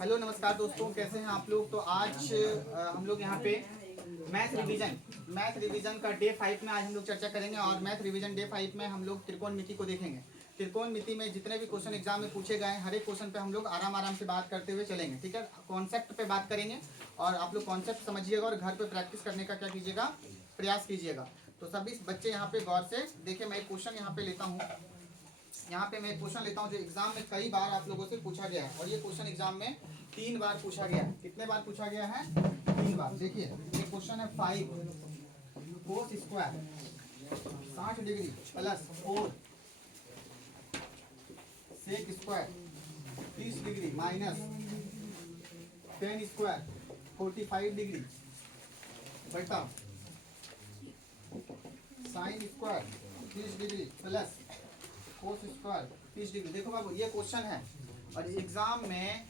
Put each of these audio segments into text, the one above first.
Hello नमस्कार दोस्तों, कैसे हैं आप लोग। तो आज हम लोग यहाँ पे मैथ रिवीजन का डे 5 में आज हम लोग चर्चा करेंगे। और मैथ रिवीजन डे 5 में हम लोग त्रिकोणमिति को देखेंगे। त्रिकोणमिति में जितने भी क्वेश्चन एग्जाम में पूछे गए हर एक क्वेश्चन पे हम लोग आराम से बात करते हुए चलेंगे, ठीक है। कॉन्सेप्ट पे बात करेंगे और आप लोग कॉन्सेप्ट समझिएगा और घर पे प्रैक्टिस करने का क्या कीजिएगा, प्रयास कीजिएगा। तो सभी बच्चे यहाँ पे गौर से देखिए, मैं एक क्वेश्चन यहाँ पे लेता हूँ। यहाँ पे मैं एक क्वेश्चन लेता हूँ जो एग्जाम में कई बार आप लोगों से पूछा गया है। और ये क्वेश्चन एग्जाम में 3 बार पूछा गया है। कितने बार पूछा गया है? 3 बार। देखिए ये क्वेश्चन है 5 cos square 60 degree plus 4 sec square 30 degree minus 10 square 45 degree बटा sine square 30 degree plus cos square 30 degree. देखो बाबू, ये क्वेश्चन है और एग्जाम में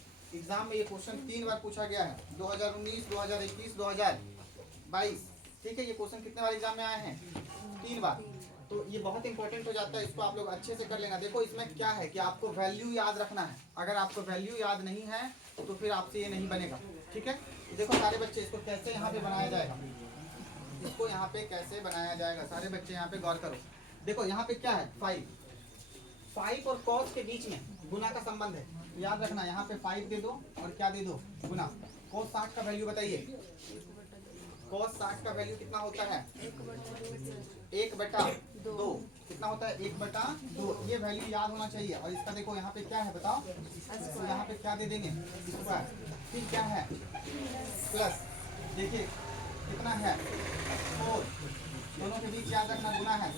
ये क्वेश्चन 3 बार पूछा गया है, 2019, 2021, 2022। ठीक है, ये क्वेश्चन कितने बार एग्जाम में आए हैं? 3 बार। तो ये बहुत इंपॉर्टेंट हो जाता है, इसको आप लोग अच्छे से कर लेना। देखो इसमें क्या है कि आपको वैल्यू याद रखना है। अगर आपको वैल्यू याद नहीं है तो फिर आपसे ये नहीं बनेगा, ठीक है। देखो सारे बच्चे, इसको कैसे यहाँ पे बनाया जाएगा, इसको यहाँ पे कैसे बनाया जाएगा, सारे बच्चे यहाँ पे गौर करो। देखो यहाँ पे क्या है, 5 और कॉस के बीच में गुना का संबंध है। याद रखना, यहाँ पे 5 दे दो और क्या दे दो, गुना। कॉस 60 का वैल्यू बताइए। कॉस 60 का वैल्यू कितना होता है? 1/2। कितना होता है? 1/2। ये वैल्यू याद होना चाहिए। और इसका देखो यहाँ पे क्या है बताओ, तो यहाँ पे क्या दे देंगे, स्क्वायर। फिर क्या है, प्लस। देखिए कितना है, 4। दोनों के बीच याद रखना गुना है।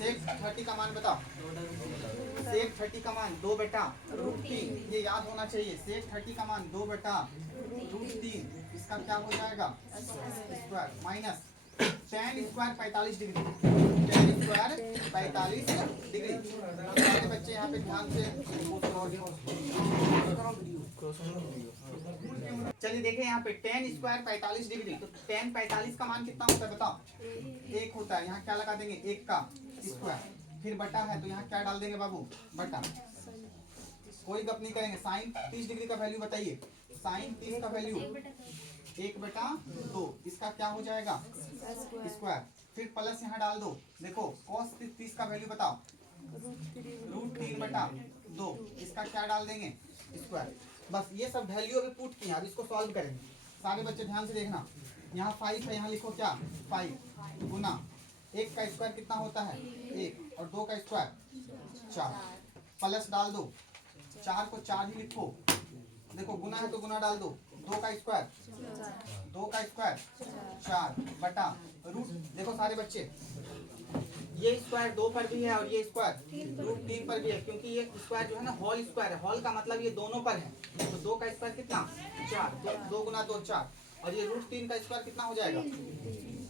सेक 30 का मान बताओ। सेक 30 का मान 2/√3। ये याद होना चाहिए। सेक 30 का मान 2/√3। इसका क्या हो जाएगा, square minus tan square 45 degree. tan square 45 degree. सारे बच्चे यहाँ पे ध्यान से चलिए देखें यहाँ पे tan स्क्वायर 45 डिग्री। तो tan 45 का मान कितना होता है बताओ? 1 होता है। यहाँ क्या लगा देंगे, 1 का स्क्वायर। फिर बटा है तो यहाँ क्या डाल देंगे बाबू, बटा। कोई गप नहीं करेंगे। साइन 30 डिग्री का वैल्यू बताइए। साइन 30 का वैल्यू 1/2। इसका क्या हो जाएगा, स्क्वायर। फिर प्लस यहाँ डाल दो। देखो cos 30 का वैल्यू बताओ, √3/2। इसका क्या डाल देंगे, स्क्वायर। बस ये सब वैल्यू अभी पुट किए, अब इसको सॉल्व करेंगे। सारे बच्चे ध्यान से देखना। यहाँ 5 है, यहाँ लिखो क्या, 5 गुना 1 का स्क्वायर कितना होता है, 1, और 2 का स्क्वायर 4। प्लस डाल दो, 4 को 4 ही लिखो। देखो गुना है तो गुना डाल दो। 2 का स्क्वायर 4 बटा रूट। देखो सारे बच्चे, ये स्क्वायर 2 पर भी है और ये स्क्वायर √3 पर भी है, क्योंकि ये स्क्वायर जो है ना होल स्क्वायर है। होल का मतलब ये दोनों पर है। तो 2 का स्क्वायर कितना, 4। 2 गुना 2 4। और ये √3 का स्क्वायर कितना हो जाएगा,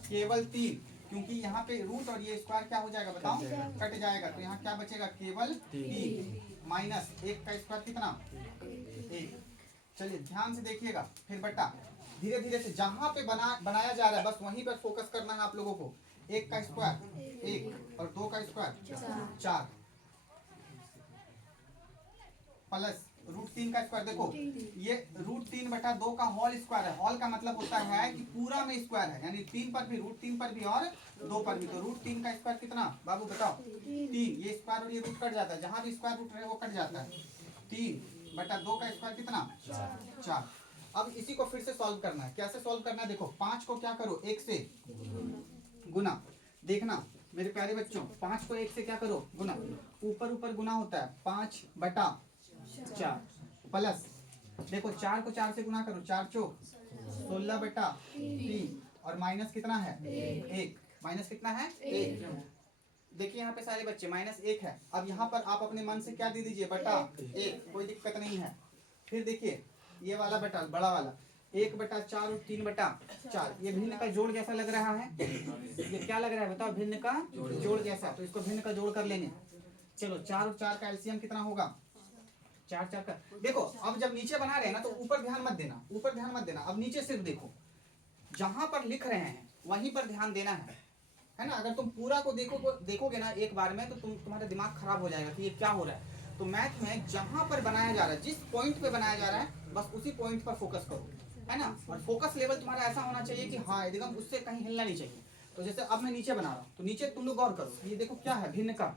केवल 3। क्योंकि यहाँ पे रूट और ये स्क्वायर क्या हो जाएगा बताओ, कट जाएगा। तो यहाँ क्या बचेगा, केवल 3 माइनस 1 का स्क्वायर कितना, 1। चलिए ध्यान से देखिएगा। फिर बटा, धीरे धीरे से जहां पे बनाया जा रहा है बस वहीं पर फोकस करना है आप लोगों को। 1 का स्क्वायर 1 और 2 का स्क्वायर 4 प्लस √3 का स्क्वायर। देखो ये √3/2 का होल स्क्वायर है। होल का मतलब होता है कि पूरा में स्क्वायर है, यानी 3 पर भी, √3 पर भी और 2 पर भी। तो √3 का स्क्वायर कितना बाबू बताओ, 3। ये स्क्वायर और ये रूट कट जाता है, जहां भी स्क्वायर रूट रहे वो कट जाता है। 3/2 का स्क्वायर कितना, 4। अब इसी को फिर से सॉल्व करना है। कैसे सॉल्व करना है, देखो 5 को क्या करो, 1 से गुना। देखना मेरे प्यारे बच्चों, 5 को 1 से क्या करो, गुना। ऊपर ऊपर गुना होता है, 5/4 प्लस। देखो 4 को 4 से गुना करो, 4 चौक 16/3 और माइनस कितना है, 1। माइनस कितना है, 1। देखिए यहाँ पे सारे बच्चे -1 है। अब यहाँ पर आप अपने मन से क्या दे दीजिए, बटा 1, कोई दिक्कत नहीं है। फिर देखिए ये वाला बटा, बड़ा वाला 1/4 और 3/4। ये भिन्न का जोड़ जैसा लग रहा है। ये क्या लग रहा है बताओ, भिन्न का जोड़ जैसा। तो इसको भिन्न का जोड़ कर लेंगे। चलो 4 और 4 का एलसीएम कितना होगा, 4 4 का। देखो अब जब नीचे बना रहे हैं ना तो ऊपर ध्यान मत देना, ऊपर ध्यान मत देना। अब नीचे सिर्फ देखो, जहां पर लिख रहे हैं वहीं पर ध्यान देना है ना। अगर तुम पूरा को देखोगे ना एक बार में तो तुम्हारा दिमाग खराब हो जाएगा कि ये क्या हो रहा है। तो मैथ में जहां पर बनाया जा रहा है, जिस पॉइंट पे बनाया जा रहा है बस उसी पॉइंट पर फोकस करो, है ना। और फोकस लेवल तुम्हारा ऐसा होना चाहिए कि हाँ एकदम उससे कहीं हिलना नहीं चाहिए। तो जैसे अब मैं नीचे बना रहा हूँ, तो नीचे तुम लोग गौर करो, ये देखो क्या है, भिन्न का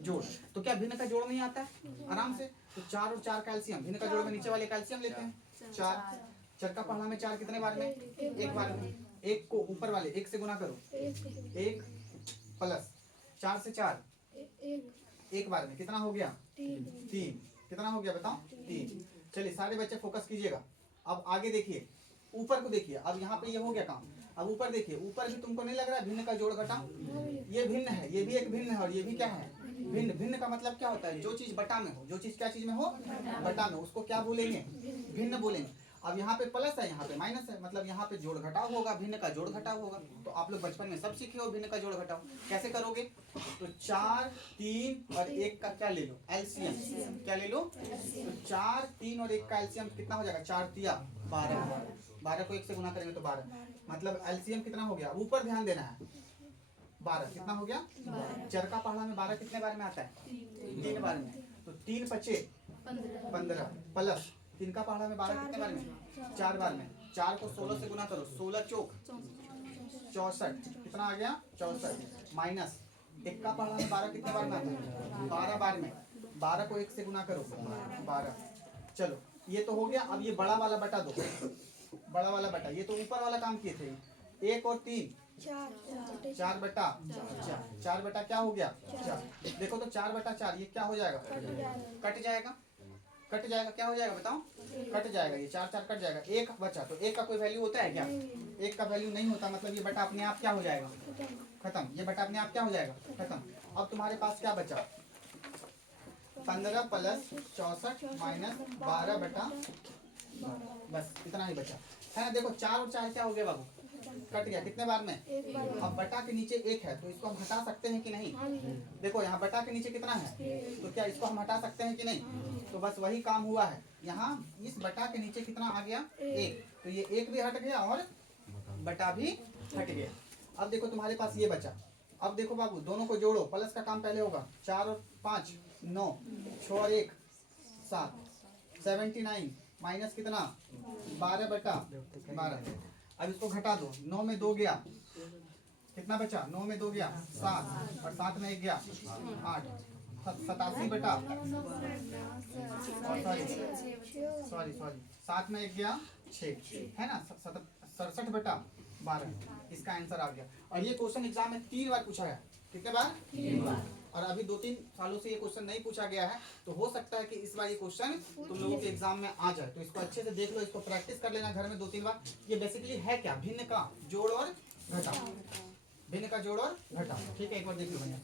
जोड़। तो क्या भिन्न का जोड़ नहीं आता है आराम से? तो 4 और 4 कैल्शियम, भिन्न का जोड़ में नीचे वाले कैल्शियम लेते हैं 4, चर का पढ़ा में 4 कितने बार में? एक बार में। एक को ऊपर वाले एक से गुना करो, 1 प्लस 4 से 4 एक बार में कितना हो गया? 3। कितना हो गया बताओ? 3। चलिए सारे बच्चे फोकस कीजिएगा। अब आगे देखिए, ऊपर को देखिए। अब यहाँ पे ये हो गया काम। अब ऊपर देखिए, ऊपर भी तुमको नहीं लग रहा है भिन्न का जोड़ घटा? ये भिन्न है, ये भी एक भिन्न है, और ये भी क्या है? भिन्न। भिन्न का मतलब क्या होता है? जो चीज बटा में हो, जो चीज क्या चीज में हो? बटा में, उसको क्या बोलेंगे? भिन्न बोलेंगे। अब यहाँ पे प्लस है, यहाँ पे माइनस है, मतलब यहाँ पे जोड़ घटाव होगा, भिन्न का जोड़ घटाव होगा। तो आप लोग बचपन में सब सीखे हो भिन्न का जोड़ घटाव कैसे करोगे। तो 4, 3 और 1 का क्या ले लो? एलसीएम। क्या ले लो? तो 4, 3 और 1 का एलसीएम कितना हो जाएगा? 4 तिया 12। 12 को 1 से गुना करेंगे तो 12, मतलब एलसीएम कितना हो गया? ऊपर ध्यान देना है। 12 कितना हो गया? चर का पहाड़ा में 12 कितने बार में आता है? 3 बार में। तो 3 बचे 15 प्लस 3 का पहाड़ा में 12 कितने बार में? 4 बार में। 4 को 16 से गुना करो, 16 चौक 64, कितना आ गया? 64 माइनस 1 का पहाड़ा में 12 कितने बार में आता है? 12 बार में। 12 को 1 से गुना करो, 12। चलो ये तो हो गया। अब ये बड़ा वाला बटा दो, बड़ा वाला बटा, ये तो ऊपर वाला काम किए थे। 1 और 3 4 बटा 4 बटा क्या हो गया? 4। देखो तो 4 बटा 4 ये क्या हो जाएगा? कट जाएगा। कट जाएगा, क्या हो जाएगा बताओ? कट जाएगा, ये 4 4 कट जाएगा, 1 बचा। तो 1 का कोई वैल्यू होता है क्या? 1 का वैल्यू नहीं होता, मतलब ये बटा अपने आप क्या हो जाएगा? खत्म। ये बटा अपने आप क्या हो जाएगा? खत्म। अब तुम्हारे पास क्या बचा? 15 प्लस 64 माइनस 12 बटा, बस इतना ही बचा, है ना। देखो 4 और 4 क्या हो गया बाबू? कट गया। कितने बार में? अब बटा के नीचे 1 है, तो इसको हम हटा सकते हैं कि नहीं? देखो यहाँ बटा के नीचे कितना है, तो क्या इसको हम हटा सकते हैं कि नहीं? तो बस वही काम हुआ है। यहाँ इस बटा के नीचे कितना आ गया? 1। तो ये 1 भी हट गया और बटा भी हट गया। अब देखो तुम्हारे पास ये बचा। अब देखो बाबू दोनों को जोड़ो, प्लस का काम पहले होगा। 4 और 5 9, 6 और 1 7, 79 माइनस कितना? 12 बटा 12। अब इसको घटा दो, 9 में 2 गया, कितना बचा? 9 में 2 गया 7, और 7 में 1 गया 8, 87 बटा, सॉरी 7 में 1 गया 6, है ना। 67 बटा 12 इसका आंसर आ गया। और ये क्वेश्चन एग्जाम में 3 बार पूछा गया। कितने बार? 3 बार। और अभी 2-3 सालों से ये क्वेश्चन नहीं पूछा गया है, तो हो सकता है कि इस बार ये क्वेश्चन तुम लोगों के एग्जाम में आ जाए। तो इसको अच्छे से देख लो, इसको प्रैक्टिस कर लेना घर में 2-3 बार। ये बेसिकली है क्या? भिन्न का जोड़ और घटाव। भिन्न का जोड़ और घटाव, ठीक है। एक बार देख लो भैया।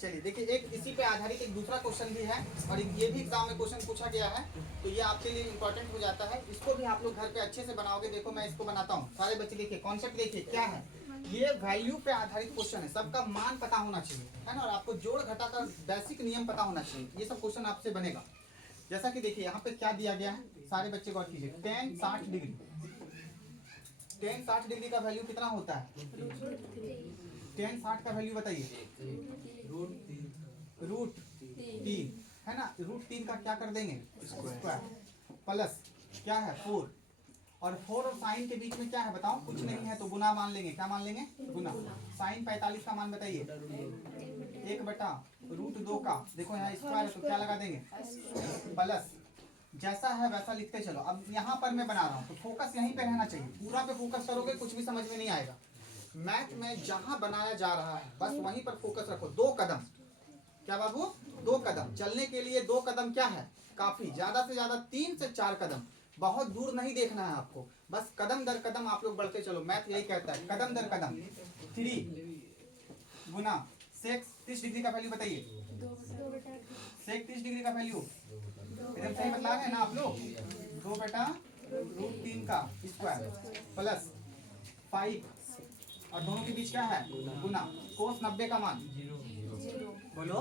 चलिए देखिए, एक इसी पे आधारित एक दूसरा क्वेश्चन भी है, और ये भी एग्जाम में क्वेश्चन पूछा गया है, तो ये आपके लिए इंपॉर्टेंट हो जाता है। इसको भी आप लोग घर पे अच्छे से बनाओगे। देखो मैं इसको बनाता हूँ, सारे बच्चे देखिए, कॉन्सेप्ट देखिए क्या है। ये वैल्यू पे आधारित क्वेश्चन है, सबका मान पता होना चाहिए, है ना। और आपको जोड़ घटा का बेसिक नियम पता होना चाहिए। ये सब क्वेश्चन आपसे बनेगा। जैसा कि देखिए यहाँ पे क्या दिया गया है, सारे बच्चे गौर कीजिए। tan 60 डिग्री, tan 60 डिग्री का वैल्यू कितना होता है? tan 60 का वैल्यू बताइए। रूट 3, है ना। रूट 3 का क्या कर देंगे? स्क्वायर। प्लस क्या है? 4, और 4 और साइन के बीच में क्या है बताओ? कुछ नहीं है, तो गुना मान लेंगे। क्या मान लेंगे? गुना। साइन 45 का मान बताइए। 1 बटा रूट 2 का, देखो यहाँ स्क्वायर है तो क्या लगा देंगे? प्लस, जैसा है वैसा लिखते चलो। अब यहाँ पर मैं बना रहा हूँ, तो फोकस यहीं पे रहना चाहिए। पूरा पे फोकस करोगे कुछ भी समझ में नहीं आएगा। मैथ में जहाँ बनाया जा रहा है बस वहीं पर फोकस रखो। 2 कदम, क्या बाबू? 2 कदम। चलने के लिए 2 कदम क्या है? काफी। ज्यादा से ज्यादा 3 से 4 कदम, बहुत दूर नहीं देखना है आपको, बस कदम दर कदम आप लोग बढ़ते चलो। मैथ यही कहता है, कदम दर कदम। 3 गुना सेक 30 डिग्री का वैल्यू बताइए। सेक 30 डिग्री का वैल्यू एकदम सही बतला रहे हैं ना आप लोग। 2 बटा रूट 3 का स्क्वायर प्लस 5, और दोनों के बीच क्या है? गुना। कोस 90 का मान बोलो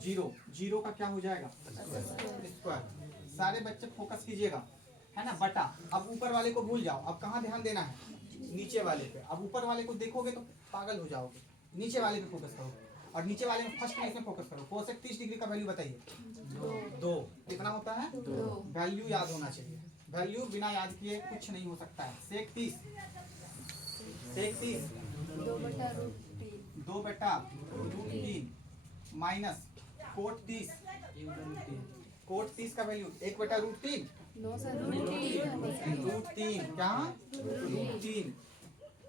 0। 0 का क्या हो जाएगा? स्क्वायर। सारे बच्चे फोकस कीजिएगा, है ना। बटा, अब ऊपर वाले को भूल जाओ। अब कहाँ ध्यान देना है? नीचे वाले पे। अब ऊपर वाले को देखोगे तो पागल हो जाओगे, नीचे वाले पे फोकस करो। और नीचे वाले में फर्स्ट में इसमें फोकस करो। कोसेक 30 डिग्री का वैल्यू बताइए। 2। कितना होता है? 2। वैल्यू याद होना चाहिए, वैल्यू बिना याद किए कुछ नहीं हो सकता है। सेक 30 2/√3 माइनस कोट 30 का वैल्यू 1/√3 √3 क्या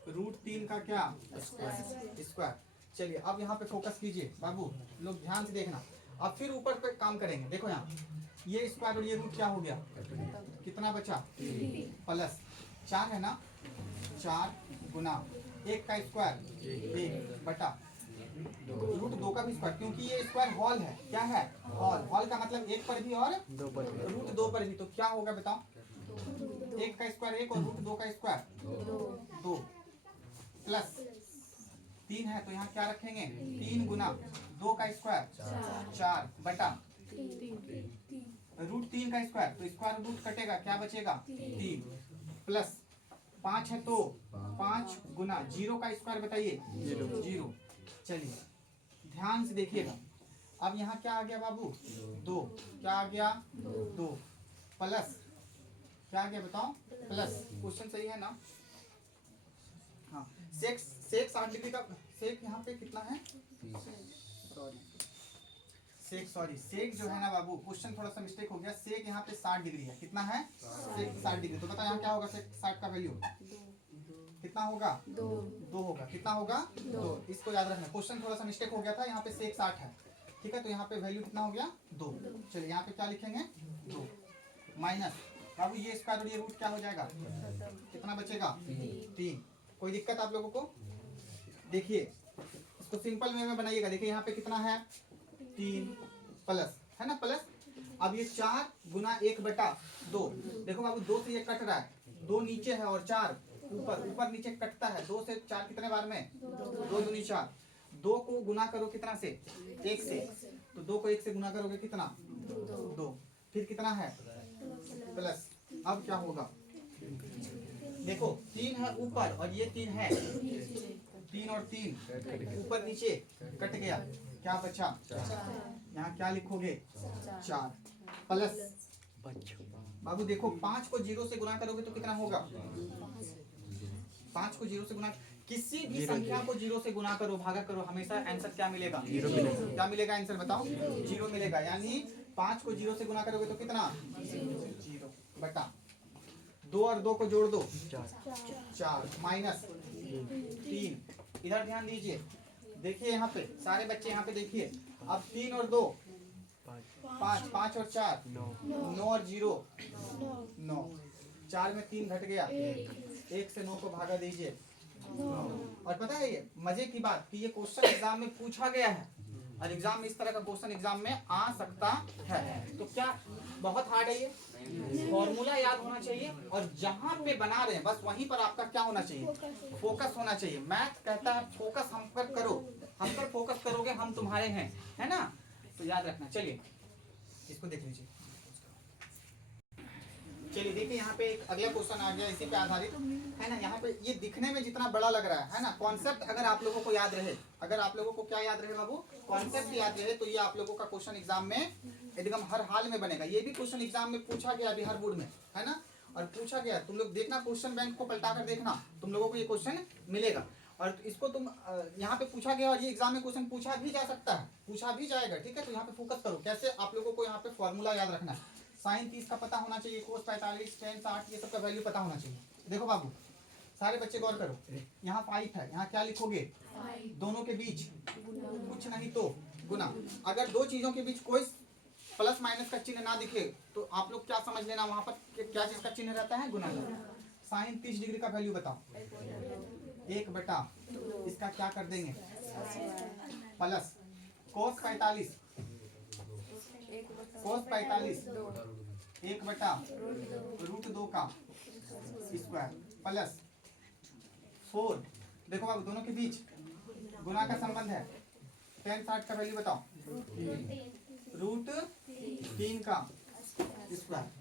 √3 का क्या स्क्वायर। चलिए अब यहाँ पे फोकस कीजिए बाबू, लोग ध्यान से देखना। अब फिर ऊपर पे काम करेंगे। देखो यहाँ ये स्क्वायर और ये रूट क्या हो गया, कितना बचा? प्लस 4 है ना, 4 गुना 1 का स्क्वायर 1 बटा √2 का भी स्क्वायर, क्योंकि ये स्क्वायर हॉल है। क्या है? हॉल का मतलब 1 पर भी और √2 पर भी। तो क्या होगा बताओ? 1 का स्क्वायर 1 और √2 का स्क्वायर 2 प्लस 3 है तो यहाँ क्या रखेंगे? 3 गुना 2 का स्क्वायर 4 बटा √3 का स्क्वायर, तो स्क्वायर रूट कटेगा, क्या बचेगा? 3 प्लस 5 है तो 5 गुना 0 का स्क्वायर बताइए 0। चलिए ध्यान से देखिएगा। अब यहाँ क्या आ गया बाबू? 2। क्या आ गया? 2 प्लस क्या आ गया बताओ? प्लस। क्वेश्चन सही है ना? हाँ। सेक 60 डिग्री का सेक यहाँ पे कितना है? सेक जो है ना बाबू, क्वेश्चन थोड़ा सा मिस्टेक हो गया। सेक यहाँ पे 60 डिग्री है। कितना है? सेक 60 डिग्री। तो बताओ यहाँ क्या होगा? सेक 60 का वैल्यू कितना होगा? 2 होगा। कितना होगा? 2। इसको याद रखना, क्वेश्चन थोड़ा सा मिस्टेक हो गया था। यहाँ पे सेक 60 है, ठीक है, तो यहाँ पे वैल्यू कितना हो गया? 2। चलिए यहाँ पे क्या लिखेंगे? 2 माइनस बाबू ये स्क्वायर और ये रूट क्या हो जाएगा? कितना बचेगा? 3। कोई दिक्कत आप लोगों को? देखिए इसको सिंपल वे में बनाइएगा। देखिए यहाँ पे कितना है? 3 प्लस है ना, प्लस। अब ये 4 गुना 1/2। देखो बाबू 2 से ये कट रहा है, 2 नीचे है और 4 ऊपर नीचे कटता है। 2 से 4 कितने बार में? 2 दूनी 4। 2 को गुना करो कितना से? 1 से। तो 2 को 1 से गुना करोगे कितना? 2। फिर कितना है? प्लस। अब क्या होगा? देखो 3 है ऊपर और ये 3 है, 3 और 3 ऊपर नीचे कट गया, क्या बचा? यहाँ क्या लिखोगे? 4 प्लस बाबू देखो 5 को 0 से गुना करोगे तो कितना होगा? 5 को 0 से गुना, किसी भी संख्या को 0 से गुना करो, भागा करो, हमेशा आंसर क्या मिलेगा? 0 मिलेगा। क्या मिलेगा आंसर बताओ? 0 मिलेगा। यानी 5 को 0 से गुना करोगे तो कितना? 0 बटा 2 और 2 को जोड़ दो 4 माइनस 3। इधर ध्यान दीजिए, देखिए यहाँ पे सारे बच्चे यहाँ पे देखिए। अब 3 और 2 5, 5 और 4 9 और 0 9, 4 में 3 घट गया, 1 से 9 को भागा दीजिए। और पता है ये मजे की बात कि ये क्वेश्चन एग्जाम में पूछा गया है और एग्जाम में इस तरह का क्वेश्चन एग्जाम में आ सकता है। तो क्या बहुत हार्ड है ये? फॉर्मूला याद होना चाहिए और जहां पे बना रहे हैं बस वहीं पर आपका क्या होना चाहिए? फोकस होना चाहिए। मैथ कहता है फोकस हम पर करो, हम पर फोकस करोगे हम तुम्हारे हैं, है ना? तो याद रखना। चलिए इसको देख लीजिए। चलिए देखिए यहाँ पे एक अगला क्वेश्चन आ गया इसी पे आधारित, है ना? यहाँ पे ये दिखने में जितना बड़ा लग रहा है ना, कॉन्सेप्ट अगर आप लोगों को याद रहे, अगर आप लोगों को क्या याद रहे बाबू? कॉन्सेप्ट याद रहे, तो ये आप लोगों का क्वेश्चन एग्जाम में एकदम हर हाल में बनेगा। ये भी क्वेश्चन एग्जाम में पूछा गया अभी हर बोर्ड में, है ना? और पूछा गया, तुम लोग देखना क्वेश्चन बैंक को पलटा कर देखना, तुम लोगों को ये क्वेश्चन मिलेगा। और इसको तुम यहाँ पे पूछा गया और ये एग्जाम में क्वेश्चन पूछा भी जा सकता है, पूछा भी जाएगा, ठीक है? तो यहाँ पे फोकस करो। कैसे? आप लोगों को यहाँ पे फॉर्मूला याद रखना है। साइन 30 का पता होना चाहिए, कोस 45, टेन 60, ये सब का वैल्यू पता होना चाहिए। देखो बाबू सारे बच्चे गौर करो, यहाँ 5 है, यहाँ क्या लिखोगे? दोनों के बीच कुछ नहीं तो गुना। अगर दो चीजों के बीच कोई प्लस माइनस का चिन्ह ना दिखे तो आप लोग क्या समझ लेना, वहां पर क्या चीज का चिन्ह रहता है? गुना। साइन 30 डिग्री का वैल्यू बताओ। 1 बटा इसका क्या कर देंगे? प्लस कोस 45, कोस 45 1 बटा √2 का स्क्वायर प्लस 4। देखो बाबू दोनों के बीच गुना का संबंध है। टेन 60 का वैल्यू बताओ। √3 का स्क्वायर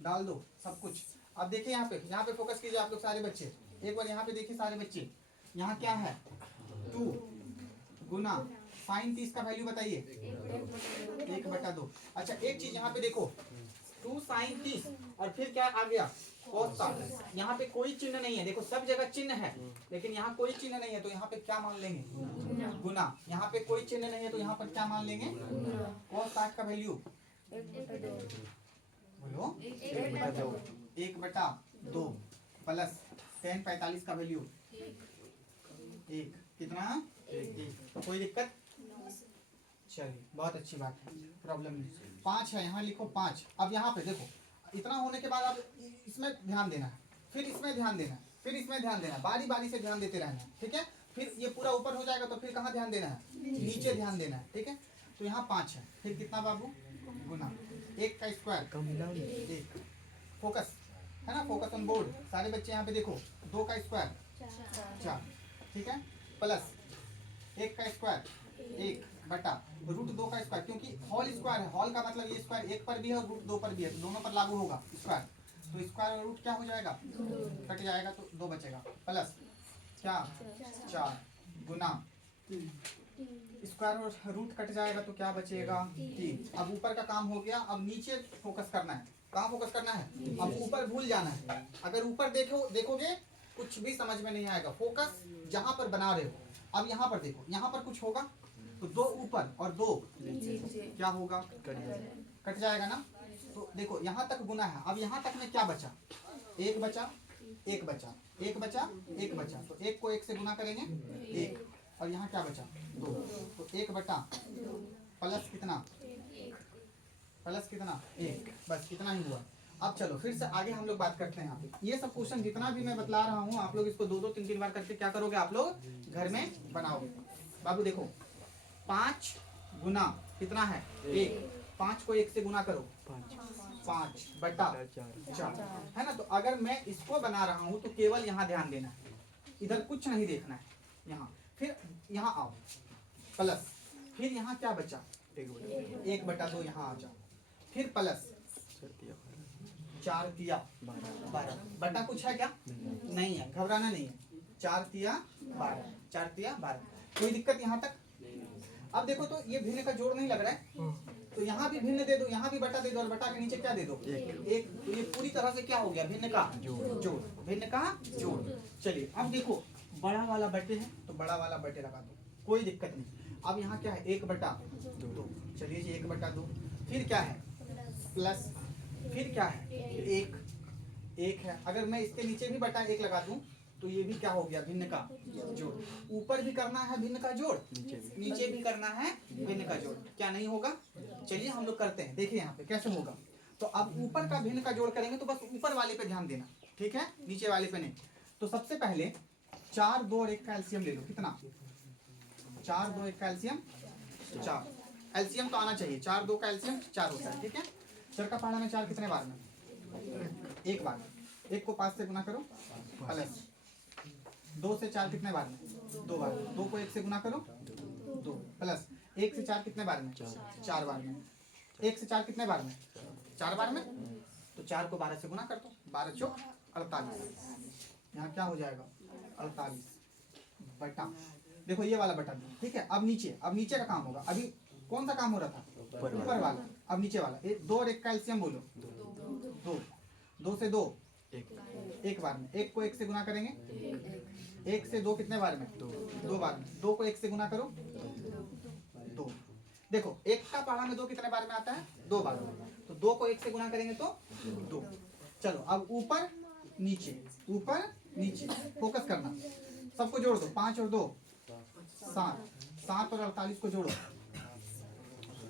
डाल दो सब कुछ। अब देखिए यहाँ पे फोकस कीजिए आप लोग सारे बच्चे, एक बार यहाँ पे देखिए सारे बच्चे। यहाँ क्या है? 2 गुना साइन 30 का वैल्यू बताइए। 1/2। अच्छा एक चीज यहाँ पे देखो, 2 साइन 30 और फिर क्या आ गया cos 60। यहाँ पे कोई चिन्ह नहीं है, देखो सब जगह चिन्ह है लेकिन यहाँ कोई चिन्ह नहीं है, तो यहाँ पे क्या मान लेंगे? गुना। यहाँ पे कोई चिन्ह नहीं है तो यहाँ पर क्या मान लेंगे? cos 60 का वैल्यू बोलो 1/2 प्लस tan 45 का वैल्यू 1। कितना? 1। कोई दिक्कत? चलिए बहुत अच्छी बात है, प्रॉब्लम नहीं। 5 है, यहाँ लिखो 5। अब यहाँ पे देखो, इतना होने के बाद अब इसमें ध्यान देना है, फिर इसमें ध्यान देना है, फिर इसमें ध्यान देना है, बारी बारी से ध्यान देते रहना है, ठीक है। फिर ये पूरा ऊपर हो जाएगा तो फिर कहाँ ध्यान देना है? नीचे ध्यान देना है, ठीक है। तो यहाँ 5 है, फिर कितना बाबू? गुना 1 का स्क्वायर 1। फोकस है ना, फोकस ऑन बोर्ड सारे बच्चे यहाँ पे देखो। 2 का स्क्वायर 4, ठीक है, प्लस 1 का स्क्वायर 1 बटा रूट 2 का स्क्वायर, क्योंकि होल स्क्वायर है, होल का मतलब ये स्क्वायर 1 पर भी है और रूट 2 पर भी है, तो दोनों पर लागू होगा स्क्वायर। तो स्क्वायर और रूट क्या हो जाएगा? कट जाएगा तो 2 बचेगा, प्लस क्या 4 गुना स्क्वायर और रूट कट जाएगा तो क्या बचेगा? 3। अब ऊपर का काम हो गया, अब नीचे फोकस करना है। कहाँ फोकस करना है? अब ऊपर भूल जाना है। अगर ऊपर देखोगे कुछ भी समझ में नहीं आएगा, फोकस जहाँ पर बना रहे हो। अब यहाँ पर देखो, यहाँ पर कुछ होगा तो 2 ऊपर और 2 क्या होगा? कट जाएगा ना। तो देखो यहाँ तक गुना है, अब यहाँ तक में क्या बचा? 1 बचा 1 बचा 1 बचा 1 बचा, तो 1 को 1 से गुना करेंगे 1, और यहाँ क्या बचा? 2। तो 1 बटा प्लस कितना? प्लस कितना? 1। बस इतना ही हुआ। अब चलो फिर से आगे हम लोग बात करते हैं। यहाँ पे ये सब क्वेश्चन जितना भी मैं बतला रहा हूँ, आप लोग इसको 2-2 3-3 बार करके क्या करोगे? आप लोग घर में बनाओगे। बाबू देखो 5 गुना कितना है? 1। 5 को 1 से गुना करो 5 बटा 4 है ना। तो अगर मैं इसको बना रहा हूँ तो केवल यहाँ ध्यान देना है, इधर कुछ नहीं देखना है। यहाँ फिर यहाँ आओ, प्लस फिर यहाँ क्या बचा? 1/2 यहाँ आ जाओ, फिर प्लस 4 तिया 12। बटा कुछ है क्या? नहीं है, घबराना नहीं है। 4 तिया 12, 4 तिया 12। कोई दिक्कत यहाँ तक? अब देखो तो ये भिन्न का जोड़ नहीं लग रहा है, तो यहाँ भी भिन्न दे दो, यहाँ भी बटा दे दो, और बटा के नीचे क्या दे दो? 1। तो ये पूरी तरह से क्या हो गया? भिन्न का जोड़, भिन्न का जोड़। चलिए अब देखो बड़ा वाला बटे है तो बड़ा वाला बटे लगा दो, कोई दिक्कत नहीं। अब यहाँ क्या है? 1/2। चलिए जी 1/2। फिर क्या है? प्लस, फिर क्या है? 1 है। अगर मैं इसके नीचे भी बटा 1 लगा दूं तो ये भी क्या हो गया? भिन्न का जोड़। ऊपर भी करना है भिन्न का जोड़, नीचे भी करना है भिन्न का जोड़, क्या नहीं होगा? चलिए हम लोग करते हैं, देखिए यहाँ पे कैसे होगा। तो अब ऊपर का भिन्न का जोड़ करेंगे तो बस ऊपर वाले पे ध्यान देना, ठीक है, नीचे वाले पे नहीं। तो सबसे पहले 4 2 और 1 का एलसीएम ले लो। कितना? 4 2 1 का एलसीएम 4। एलसीएम तो आना चाहिए, 4 2 का एलसीएम 4 होता है, ठीक है। चर का पहाड़ा में 4 कितने बार में? 1 बार में। 1 को 5 से गुना करो, प्लस 2 से 4 कितने बार में? 2 बार। 2 को 1 से गुना करो 2, प्लस 1 से 4 कितने बार में? 4 बार में। 1 से 4 कितने बार में? 4 बार में। तो 4 को 12 से गुना कर दो, 12 चौक 48। यहाँ क्या हो जाएगा? 48 बटा, देखो ये वाला बटा, ठीक है। अब नीचे का काम होगा। अभी कौन सा काम हो रहा था? ऊपर वाला। अब नीचे वाला 2 और 1 का एलसीएम बोलो 2। 2 से 2 1 बार में। 1 को 1 से गुना करेंगे, 1 से 2 कितने बार में? 2 बार में। 2 को 1 से गुना करो 2। देखो 1 का पहाड़ा में 2 कितने बार में आता है? 2 बार में। तो 2 को 1 से गुना करेंगे तो 2। चलो अब ऊपर नीचे, ऊपर नीचे फोकस करना। सबको जोड़ दो, 5 और 2 7, 7 और 48 को जोड़ो,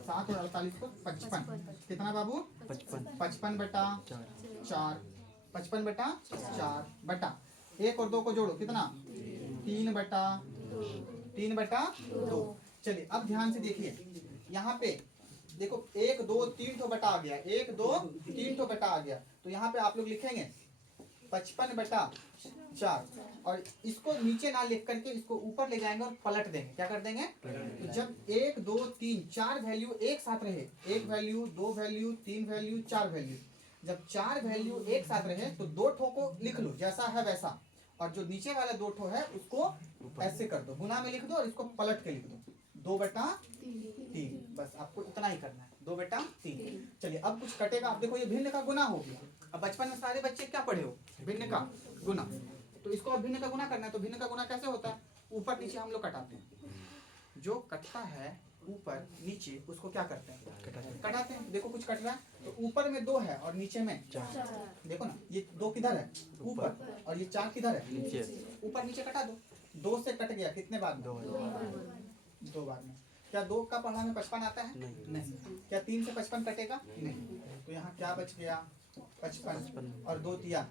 7 और 48 को 55। कितना बाबू? 55 बटा 4, 55 बटा 4 बटा 1 और 2 को जोड़ो। कितना? 3 बटा 2। चलिए अब ध्यान से देखिए, यहाँ पे देखो 1 2 3 तो बटा आ गया, 1 2 3 तो बटा आ गया। तो यहाँ पे आप लोग लिखेंगे 55 बटा 4, और इसको नीचे ना लिख करके इसको ऊपर ले जाएंगे और पलट देंगे। क्या कर देंगे? तो जब 1 2 3 4 वैल्यू एक साथ रहे, 1 वैल्यू 2 वैल्यू 3 वैल्यू 4 वैल्यू, जब 4 वैल्यू एक साथ रहे तो 2 ठो को लिख लो जैसा है वैसा, और जो नीचे वाला 2 ठो है उसको ऐसे कर दो, गुना में लिख दो और इसको पलट के लिख दो। 2/3, बस आपको इतना ही करना है, 2/3। चलिए अब कुछ कटेगा, आप देखो ये भिन्न का गुना हो गया। अब बचपन में सारे बच्चे क्या पढ़े हो, भिन्न का गुना, तो इसको अब भिन्न का गुना करना है। तो भिन्न का गुना कैसे होता है, ऊपर नीचे हम लोग कटाते हैं, जो कटता है ऊपर नीचे उसको क्या करते हैं, कटाते हैं। देखो कुछ कट रहा है, तो ऊपर में 2 है और नीचे में 4, देखो ना, ये 2 किधर है, ऊपर, और ये 4 किधर है, नीचे। ऊपर नीचे कटा दो, 2 से कट गया, कितने बार, 2 बार में। क्या 2 का पढ़ा में 55 आता है, नहीं। क्या 3 से 55 कटेगा, नहीं। तो यहाँ क्या बच गया, 55, और 2 दिया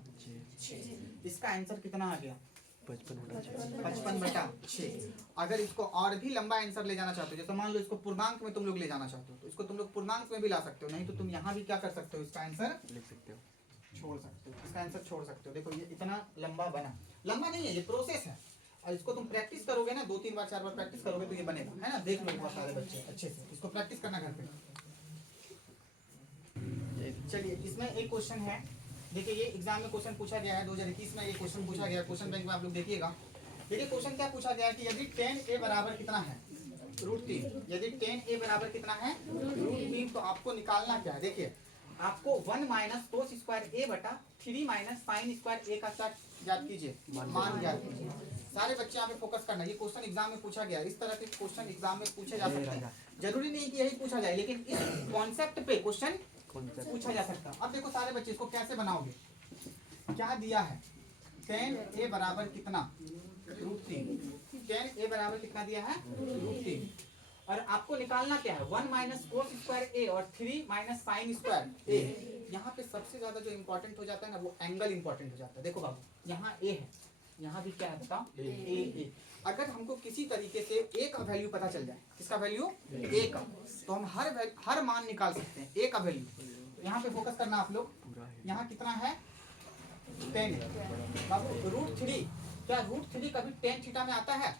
6। इसका आंसर कितना आ गया, 55/6। अगर इसको और भी लंबा आंसर ले जाना चाहते हो, जैसे मान लो इसको पूर्णांक में तुम लोग ले जाना चाहते हो, तो इसको तुम लोग पूर्णांक में भी ला सकते हो, नहीं तो तुम यहाँ भी क्या कर सकते हो, इसका आंसर लिख सकते हो, छोड़ सकते हो, इसका आंसर छोड़ सकते हो। देखो ये इतना लंबा बना, लंबा नहीं है, ये प्रोसेस है, और इसको तुम प्रैक्टिस करोगे ना, 2-3 बार 4 बार प्रैक्टिस करोगे तो ये बनेगा, है ना। देख लो बहुत सारे बच्चे अच्छे से, इसको प्रैक्टिस करना घर पे। चलिए इसमें एक क्वेश्चन है, देखिए ये एग्जाम में क्वेश्चन पूछा गया है 2021 में, ये क्वेश्चन पूछा गया है, क्वेश्चन बैंक में आप लोग देखिएगा। देखिए क्वेश्चन क्या पूछा गया है कि यदि tan a बराबर कितना है, √3, यदि tan a बराबर कितना है, √3, तो आपको निकालना क्या है। देखिए आपको 1 - cos² a बटा 3 - sin² a का क्या ज्ञात कीजिए, मान ज्ञात कीजिए। सारे बच्चे यहाँ पे फोकस करना, ये क्वेश्चन एग्जाम में पूछा गया है, इस तरह के क्वेश्चन एग्जाम में पूछे जा सकते हैं, जरूरी नहीं कि यही पूछा जाए, लेकिन इस कॉन्सेप्ट पे क्वेश्चन पूछा जा सकता है। अब देखो सारे बच्चे इसको कैसे बनाओगे, क्या दिया है, tan a बराबर कितना, √3, tan a बराबर कितना दिया है, √3, और आपको निकालना क्या है, 1 - cos² a और 3 - sin² a। यहाँ पे सबसे ज्यादा जो इम्पोर्टेंट हो जाता है ना, वो एंगल इम्पोर्टेंट हो जाता है। देखो बाबू यहाँ a है, यहाँ भी क्या है बताओ, a। अगर हमको किसी तरीके से a का वैल्यू पता चल जाए, किसका वैल्यू, a का, तो हम हर मान निकाल सकते हैं a का वैल्यू। यहाँ पे फोकस करना आप लोग, यहाँ कितना है, 10 है बाबू, √3, क्या √3 कभी tan थीटा में आता है,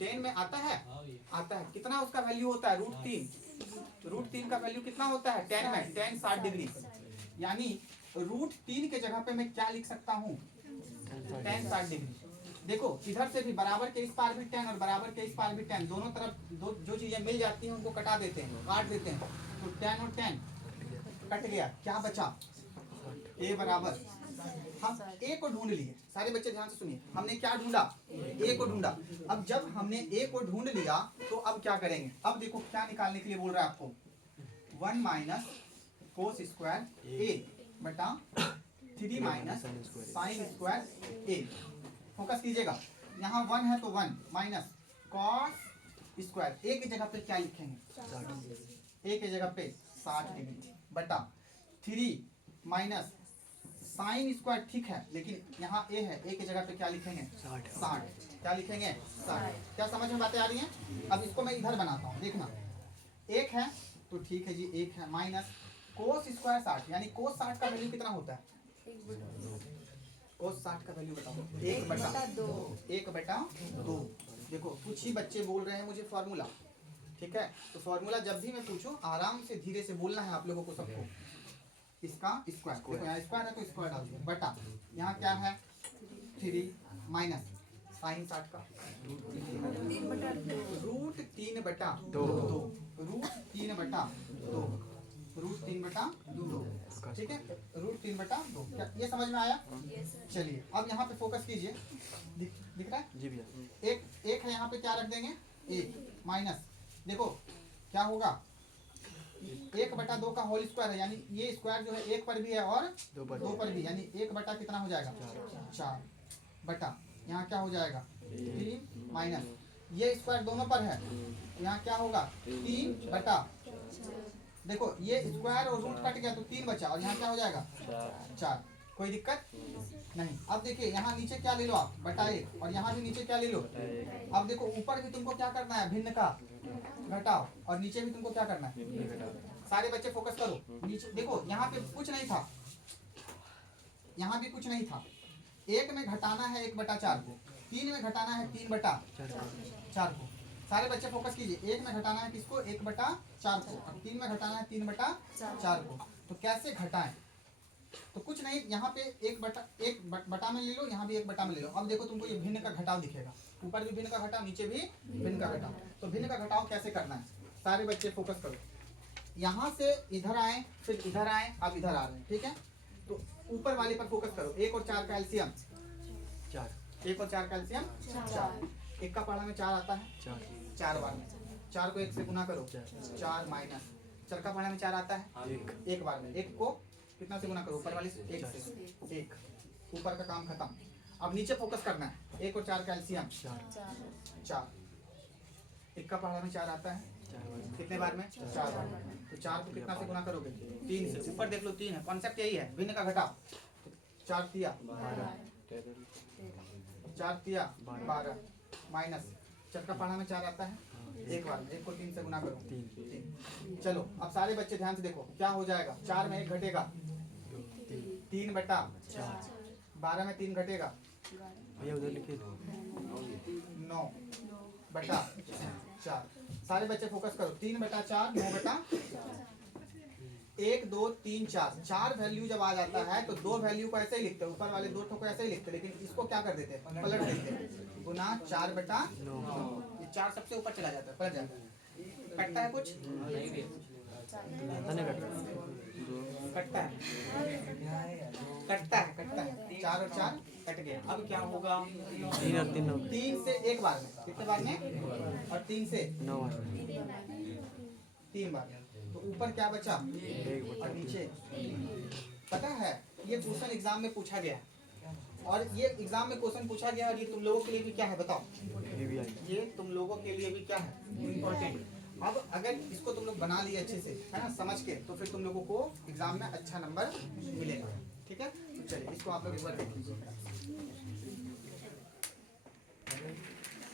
tan में आता है, आता है। कितना उसका वैल्यू होता है, √3 का वैल्यू कितना होता है tan में, tan 60 डिग्री, यानी √3 के जगह पे मैं क्या लिख सकता हूँ, tan 60 डिग्री। देखो इधर से भी बराबर के इस पार भी tan और बराबर के इस पार भी tan, दोनों तरफ जो चीजें मिल जाती हैं उनको कटा देते हैं, काट देते हैं, तो tan और tan कट गया, क्या बचा, a बराबर, हम a को ढूंढ लिए। सारे बच्चे ध्यान से सुनिए, हमने क्या ढूंढा, a को ढूंढा। अब जब हमने a को ढूंढ लिया तो अब क्या करेंगे, अब देखो क्या निकालने के लिए बोल रहा है आपको, 1 - cos² a बटा 3 - sin² a। फोकस कीजिएगा, यहाँ 1 है तो 1 माइनस cos² a की जगह पे क्या लिखेंगे, a की जगह पे 60 डिग्री बटा 3 - sin², ठीक है, लेकिन यहाँ a है, a की जगह पे क्या लिखेंगे, 60, क्या लिखेंगे, 60। क्या समझ में बातें आ रही हैं। अब इसको मैं इधर बनाता हूँ, देखना 1 है तो ठीक है जी, 1 है, माइनस cos² 60, यानी cos 60 का वैल्यू कितना होता है, cos 60 का वैल्यू बताओ, 1/2। देखो कुछ ही बच्चे बोल रहे हैं मुझे फॉर्मूला, ठीक है, तो फॉर्मूला जब भी मैं पूछूं आराम से धीरे से बोलना है आप लोगों को सबको। इसका स्क्वायर, देखो यहाँ स्क्वायर है तो स्क्वायर डाल दिया, बटा यहाँ क्या है 3 माइनस साइन 60 का √3/2, √3/2, ठीक है, √3/2। क्या ये समझ में आया, चलिए अब यहाँ पे फोकस कीजिए, दिख रहा है जी भैया, एक है यहाँ पे, क्या रख देंगे, 1 माइनस, देखो क्या होगा, 1/2 का होल स्क्वायर है, यानी ये स्क्वायर जो है 1 पर भी है और 2 पर भी, यानी 1 बटा कितना हो जाएगा, 4 बटा, यहाँ क्या हो जाएगा 3 माइनस, ये स्क्वायर दोनों पर है, यहाँ क्या होगा 3 बटा, देखो ये स्क्वायर और रूट कट गया तो 3 बचा, और यहाँ क्या हो जाएगा 4, कोई दिक्कत नहीं। अब देखिए यहाँ नीचे क्या ले लो आप, बटा 1, और यहाँ भी नीचे क्या ले लो। अब देखो ऊपर भी तुमको क्या करना है, भिन्न का घटाओ, और नीचे भी तुमको क्या करना है, सारे बच्चे फोकस करो, नीचे देखो यहाँ पे कुछ नहीं था, यहाँ भी कुछ नहीं था, 1 में घटाना है 1/4 को, 3 में घटाना है 3/4 को। सारे बच्चे फोकस कीजिए, 1 में घटाना है किसको, 1/4 को, और 3 में घटाना है 3/4 को। तो कैसे घटाएं, तो कुछ नहीं, यहाँ पे एक बटा में ले लो, यहाँ भी एक बटा में ले लो। अब देखो तुमको ये भिन्न का घटाव दिखेगा, ऊपर भी भिन्न का घटाव, नीचे भी भिन्न का घटाव। तो भिन्न का घटाव कैसे करना है, सारे बच्चे फोकस करो। यहाँ से इधर आए, फिर इधर आए, अब इधर आ रहे हैं, ठीक है। तो ऊपर वाले पर फोकस करो। 1 और 4 का एलसीएम 4, 1 और 4 का एलसीएम 4। 1 का पहाड़ा में 4 आता है 4 बार में, 4 को 1 से गुना करो 4 माइनस 4 का पहाड़ा में 4 आता है 1 बार में, 1 को कितना से गुना करो, ऊपर वाले से 1 से, 1, ऊपर का काम खत्म। अब नीचे फोकस करना है। 1 और 4 का एलसीएम 4, 1 का पहाड़ा में 4 आता है कितने बार में, 4 बार में। तो 4 को कितना से गुना करोगे, 3 से। ऊपर देख लो 3 है, कॉन्सेप्ट यही है, भिन्न का घटाव। 4 तिया 12, 4 तिया 12 माइनस 4 का पहाड़ा में 4 आता है 1 बार में, 1 को 3 से गुना करो 3। चलो अब सारे बच्चे ध्यान से देखो क्या हो जाएगा। 4 में 1 घटेगा 3 बटा 12 में 3 घटेगा 9 बटा 4। सारे बच्चे फोकस करो। 3 बटा 4 9 बटा 1 2 3 4। 4 वैल्यू जब आ जाता है तो 2 वैल्यू को ऐसे ही लिखते हैं, ऊपर वाले 2 को ऐसे ही लिखते हैं, लेकिन इसको क्या कर देते हैं, पलट देते हैं। गुना 4 बटा 9, ये 4 सबसे ऊपर चला जाता है, पलट जाता है। कटता है कुछ, कटता है 4 और 4 कट गया। अब क्या होगा, 3 से 1 बार में, कितने बार में, और 3 से 9 बार, 3 बार। तो ऊपर क्या बचा और नीचे। पता है ये क्वेश्चन एग्जाम में पूछा गया, और ये एग्जाम में क्वेश्चन पूछा गया, और ये तुम लोगों के लिए भी क्या है बताओ, ये तुम लोगों के लिए भी क्या है, इम्पोर्टेंट। अब अगर इसको तुम लोग बना लिए अच्छे से, है ना, समझ के, तो फिर तुम लोगों को एग्जाम में अच्छा नंबर मिलेगा, ठीक है। तो चलिए इसको आप लोग एक बार देख लीजिए।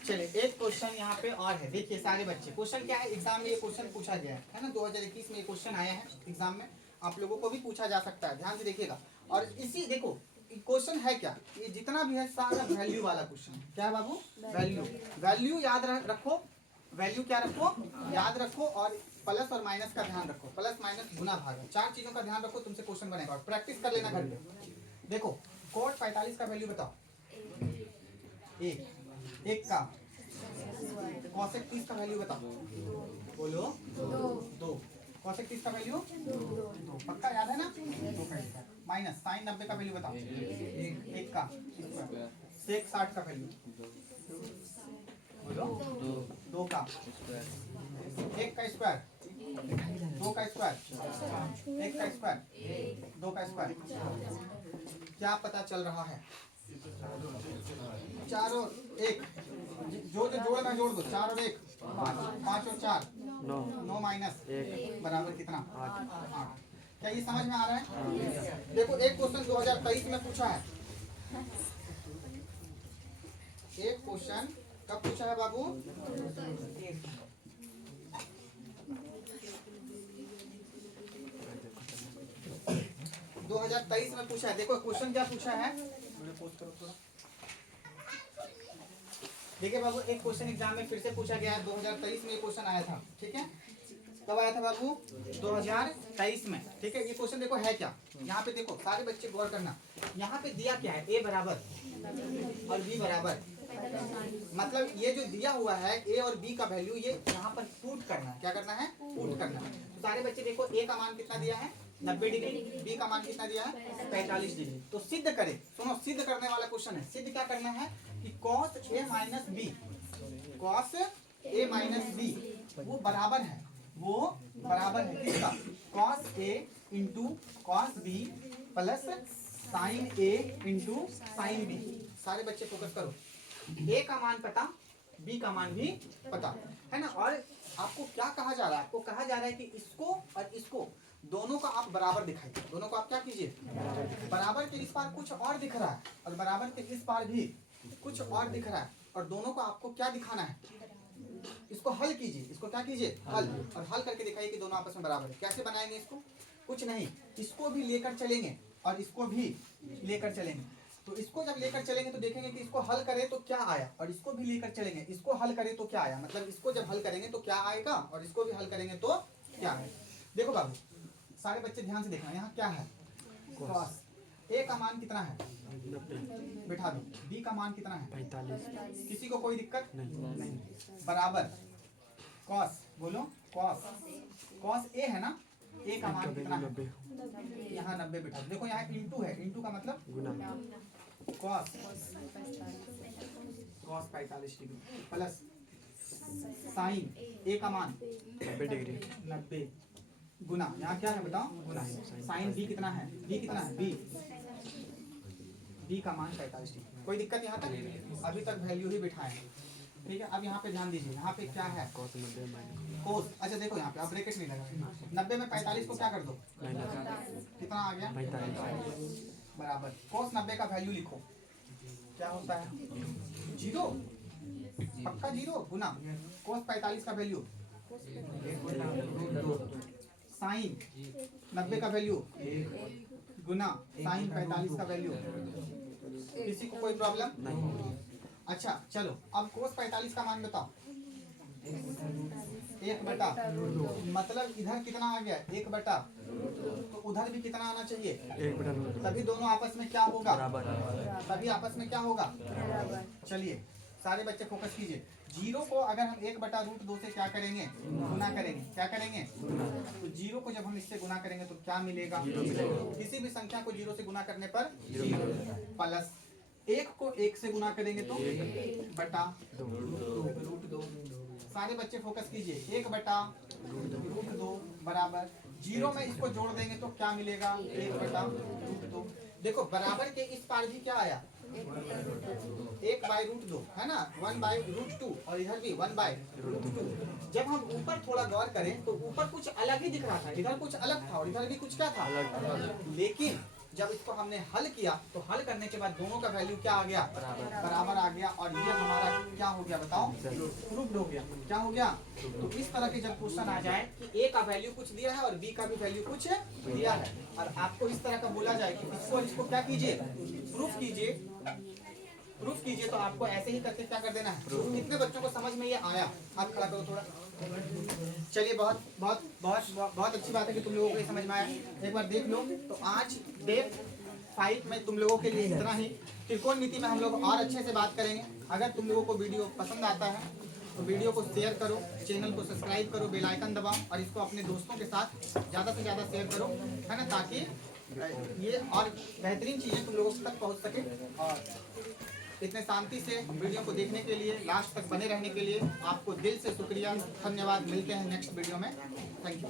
चलिए एक क्वेश्चन यहाँ पे और है, देखिए सारे बच्चे, क्वेश्चन क्या है, एग्जाम में ये क्वेश्चन पूछा गया है ना, 2021 में ये क्वेश्चन आया है एग्जाम में, आप लोगों को भी पूछा जा सकता है, ध्यान से देखिएगा। और इसी देखो क्वेश्चन है क्या, ये जितना भी है सारा वैल्यू वाला क्वेश्चन। क्या है बाबू, वैल्यू। वैल्यू याद रखो, वैल्यू क्या रखो, याद रखो, और प्लस और माइनस का ध्यान रखो, प्लस माइनस गुना भाग, 4 चीजों का ध्यान रखो, तुमसे क्वेश्चन बनेगा। और प्रैक्टिस कर लेना घर पे। देखो कोट 45 का वैल्यू बताओ, 1 का। कॉसेक 30 का वैल्यू बताओ, बोलो 2। कॉसेक 30 का वैल्यू 2, पक्का याद है ना, 2 का। माइनस साइन 90 का वैल्यू बताओ, 1 का। सेक 60 का वैल्यू बोलो 2 का। 1 का स्क्वायर, 2 का स्क्वायर, 1 का स्क्वायर, 2 का स्क्वायर। क्या पता चल रहा है, 4 और 1, जो जोड़ना जोड़ दो, 4 और 1 5 और 4 9 माइनस 1 बराबर कितना, 8। क्या ये समझ में आ रहा है। देखो एक क्वेश्चन 2023 में पूछा है, एक क्वेश्चन कब पूछा है बाबू, 2023 में पूछा है। देखो क्वेश्चन क्या पूछा है, पोस्ट करो थोड़ा। देखिए बाबू एक क्वेश्चन एग्जाम में फिर से पूछा गया है, 2023 में ये क्वेश्चन आया था, ठीक है। कब आया था बाबू, 2023 में, ठीक है। ये क्वेश्चन देखो है क्या, यहाँ पे देखो सारे बच्चे गौर करना, यहाँ पे दिया क्या है, a बराबर और b बराबर, मतलब ये जो दिया हुआ है a और b का वैल्यू, ये यहाँ पर पुट करना है। क्या करना है, पुट करना है। तो सारे बच्चे देखो a का मान कितना दिया है 90 डिग्री, b का मान कितना दिया है 45 डिग्री। तो सिद्ध करें, सुनो सिद्ध करने वाला क्वेश्चन है। सिद्ध क्या करना है कि cos a minus b, cos a minus b वो बराबर है, वो बराबर है किसका, cos a into cos b plus sin a into sin b। सारे बच्चे फोकस करो, a का मान पता, b का मान भी पता है ना। और आपको क्या कहा जा रहा है, आपको कहा जा रहा है कि इसको और इसको दोनों का आप बराबर दिखाइए, दोनों को आप क्या कीजिए, बराबर के इस पार कुछ और दिख रहा है और बराबर के इस पार भी कुछ और दिख रहा है, और दोनों को आपको क्या दिखाना है, इसको हल कीजिए, इसको क्या कीजिए, हल, और हल करके दिखाइए कि दोनों आपस में बराबर है। कैसे बनाएंगे इसको, कुछ नहीं, इसको भी लेकर चलेंगे और इसको भी लेकर चलेंगे। तो इसको जब लेकर चलेंगे तो देखेंगे कि इसको हल करें तो क्या आया, और इसको भी लेकर चलेंगे, इसको हल करें तो क्या आया, मतलब इसको जब हल करेंगे तो क्या आएगा और इसको भी हल करेंगे तो क्या आएगा। देखो बाबू सारे बच्चे ध्यान से देखना, यहाँ क्या है, cos, ए का मान कितना है, बिठा दो। बी का मान कितना है, 45। किसी को कोई दिक्कत नहीं। बराबर कॉस, बोलो कॉस, कॉस ए है ना, ए का मान कितना है, 90। यहाँ 90 बिठा दो। देखो यहाँ इंटू है, इंटू का मतलब गुना। Cos, cos 45 degree plus sine A का मान 90 डिग्री। 90 गुना, यहाँ क्या है बताओ, गुना। साइन बी कितना है, बी कितना है, बी, बी का मान 45 डिग्री। कोई दिक्कत यहाँ तक, अभी तक वैल्यू ही बिठाए, ठीक है। अब यहाँ पे ध्यान दीजिए, यहाँ पे क्या है, cos 90 माइनस कोस। अच्छा देखो यहाँ पे अब ब्रैकेट नहीं लगा, 90 में 45 को क्या कर दो, कितना आ गया, 45। बराबर कोस 90 का वैल्यू लिखो, क्या होता है, जीरो, पक्का जीरो, गुना कोस 45 का वैल्यू, साइन 90 का वैल्यू, गुना साइन 45 का वैल्यू। किसी को कोई प्रॉब्लम नहीं। अच्छा चलो, अब कोस 45 का मान बताओ, 1/, मतलब इधर कितना आ गया, 1/, तो उधर भी कितना आना चाहिए, 1/√2। तभी दोनों आपस में क्या होगा, बराबर। तभी आपस में क्या होगा, चलिए सारे बच्चे फोकस कीजिए। जीरो को अगर हम 1/√2 से क्या करेंगे, गुना करेंगे, क्या करेंगे, तो जीरो को जब हम इससे गुना करेंगे तो क्या मिलेगा, किसी भी संख्या को जीरो से गुना करने पर जीरो, प्लस एक को एक से गुना करेंगे तो 1/√2। सारे बच्चे फोकस कीजिए, 1/√2 बराबर जीरो में इसको जोड़ देंगे तो क्या मिलेगा, 1/√2। देखो बराबर के इस पार भी क्या आया, 1/√2 है ना, 1/√2, और इधर भी 1/√2। जब हम ऊपर थोड़ा गौर करें तो ऊपर कुछ अलग ही दिख रहा था, इधर कुछ अलग था और इधर भी कुछ क्या था, लेकिन जब इसको हमने हल किया तो हल करने के बाद दोनों का वैल्यू क्या आ गया, बराबर आ गया, और ये हमारा क्या हो गया बताओ, प्रूव्ड हो गया। क्या हो गया, तो इस तरह के जब क्वेश्चन आ जाए कि ए का वैल्यू कुछ दिया है और बी का भी वैल्यू कुछ दिया है, और आपको इस तरह का बोला जाए कि इसको इसको क्या कीजिए, प्रूफ कीजिए, प्रूफ कीजिए, तो आपको ऐसे ही करके क्या कर देना है। कितने बच्चों को समझ में ये आया, हाथ खड़ा करो थोड़ा। चलिए बहुत बहुत बहुत बहुत अच्छी बात है कि तुम लोगों को ये समझ में आया, एक बार देख लो। तो आज डे 5 में तुम लोगों के लिए इतना ही। त्रिकोणमिति में हम लोग और अच्छे से बात करेंगे। अगर तुम लोगों को वीडियो पसंद आता है तो वीडियो को शेयर करो, चैनल को सब्सक्राइब करो, बेल आइकन दबाओ, और इसको अपने दोस्तों के साथ ज़्यादा से ज़्यादा शेयर करो, है ना, ताकि ये और बेहतरीन चीज़ें तुम लोगों तक पहुँच सके। और इतने शांति से वीडियो को देखने के लिए, लास्ट तक बने रहने के लिए आपको दिल से शुक्रिया, धन्यवाद। मिलते हैं नेक्स्ट वीडियो में, थैंक यू।